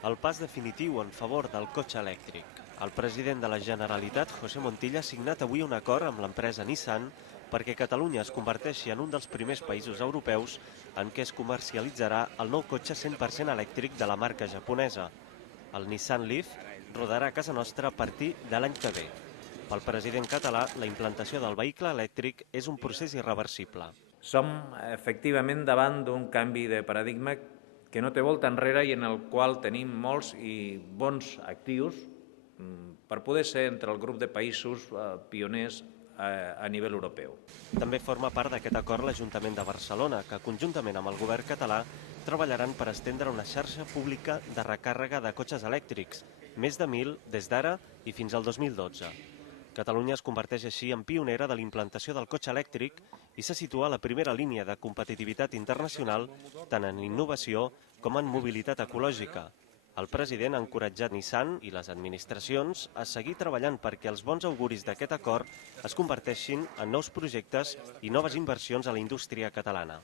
El pas definitiu en favor del cotxe elèctric. El president de la Generalitat, José Montilla, ha signat avui un acord amb l'empresa Nissan perquè Catalunya es converteixi en un dels primers països europeus en què es comercialitzarà el nou cotxe 100% elèctric de la marca japonesa. El Nissan Leaf rodarà a casa nostra a partir de l'any que ve. Pel president català, la implantació del vehicle elèctric és un procés irreversible. Som, efectivament, davant d'un canvi de paradigma que no té volta enrere i en el qual tenim molts i bons actius per poder ser entre el grup de països pioners a nivell europeu. També forma part d'aquest acord l'Ajuntament de Barcelona, que conjuntament amb el govern català treballaran per estendre una xarxa pública de recàrrega de cotxes elèctrics, més de 1.000 des d'ara i fins al 2012. Catalunya es converteix així en pionera de la implantació del cotxe elèctric i se situa a la primera línia de competitivitat internacional tant en innovació com en mobilitat ecològica. El president ha encoratjat Nissan i les administracions a seguir treballant perquè els bons auguris d'aquest acord es converteixin en nous projectes i noves inversions a la indústria catalana.